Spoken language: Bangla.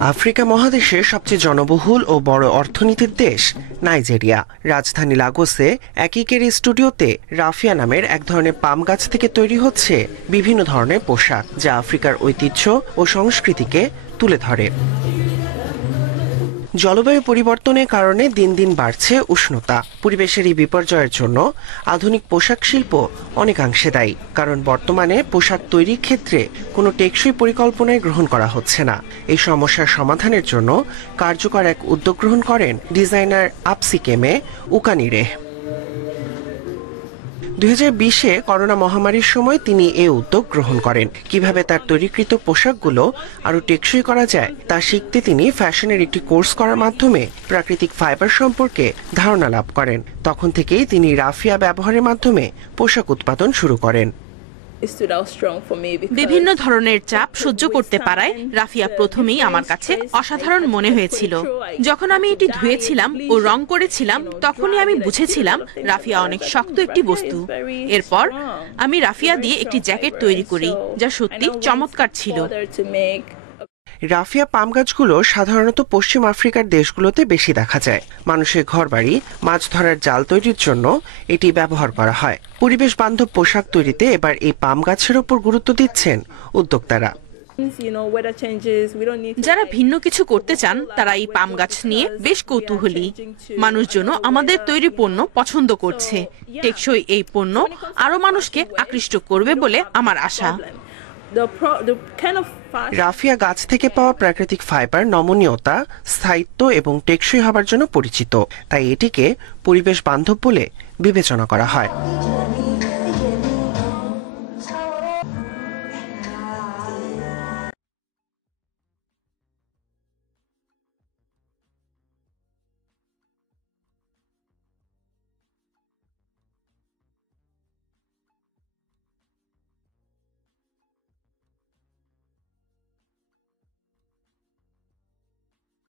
আফ্রিকা মহাদেশের সবচেয়ে জনবহুল ও বড় অর্থনীতির দেশ নাইজেরিয়া। রাজধানী লাগোসে একিকের স্টুডিওতে রাফিয়া নামের এক ধরনের পাম গাছ থেকে তৈরি হচ্ছে বিভিন্ন ধরনের পোশাক, যা আফ্রিকার ঐতিহ্য ও সংস্কৃতিকে তুলে ধরে। জলবায়ু পরিবর্তনের কারণে দিন দিন বাড়ছে উষ্ণতা। পরিবেশের এই বিপর্যয়ের জন্য আধুনিক পোশাক শিল্প অনেকাংশে দায়ী, কারণ বর্তমানে পোশাক তৈরির ক্ষেত্রে কোনো টেকসই পরিকল্পনায় গ্রহণ করা হচ্ছে না। এই সমস্যার সমাধানের জন্য কার্যকর এক উদ্যোগ গ্রহণ করেন ডিজাইনার আপসিকেমে উকানিরে। 2020-এ করোনা মহামারীর সময় তিনি এই উদ্যোগ গ্রহণ করেন। কিভাবে তার তৈরিকৃত পোশাকগুলো আরো টেকসই করা যায় তা শিখতে তিনি ফ্যাশনের একটি কোর্স করার মাধ্যমে প্রাকৃতিক ফাইবার সম্পর্কে ধারণা লাভ করেন। তখন থেকেই তিনি রাফিয়া ব্যবহারের মাধ্যমে পোশাক উৎপাদন শুরু করেন। বিভিন্ন ধরনের চাপ সহ্য করতে পারায় রাফিয়া প্রথমেই আমার কাছে অসাধারণ মনে হয়েছিল। যখন আমি এটি ধুয়েছিলাম ও রং করেছিলাম, তখনই আমি বুঝেছিলাম রাফিয়া অনেক শক্ত একটি বস্তু। এরপর আমি রাফিয়া দিয়ে একটি জ্যাকেট তৈরি করি, যা সত্যি চমৎকার ছিল। রাফিয়া পাম গাছগুলো সাধারণত পশ্চিম আফ্রিকার দেশগুলোতে বেশি দেখা যায়। মানুষের ঘরবাড়ি, মাছ ধরার জাল তৈরির জন্য এটি ব্যবহার করা হয়। পরিবেশ বান্ধব পোশাক তৈরিতে এবার এই পাম গাছের উপর গুরুত্ব দিচ্ছেন উদ্যোক্তারা। যারা ভিন্ন কিছু করতে চান তারা এই পাম গাছ নিয়ে বেশ কৌতূহলী। মানুষজন আমাদের তৈরি পণ্য পছন্দ করছে। টেকসই এই পণ্য আরো মানুষকে আকৃষ্ট করবে বলে আমার আশা। রাফিয়া গাছ থেকে পাওয়া প্রাকৃতিক ফাইবার নমনীয়তা, স্থায়িত্ব এবং টেকসই হবার জন্য পরিচিত, তাই এটিকে পরিবেশ বান্ধব বলে বিবেচনা করা হয়।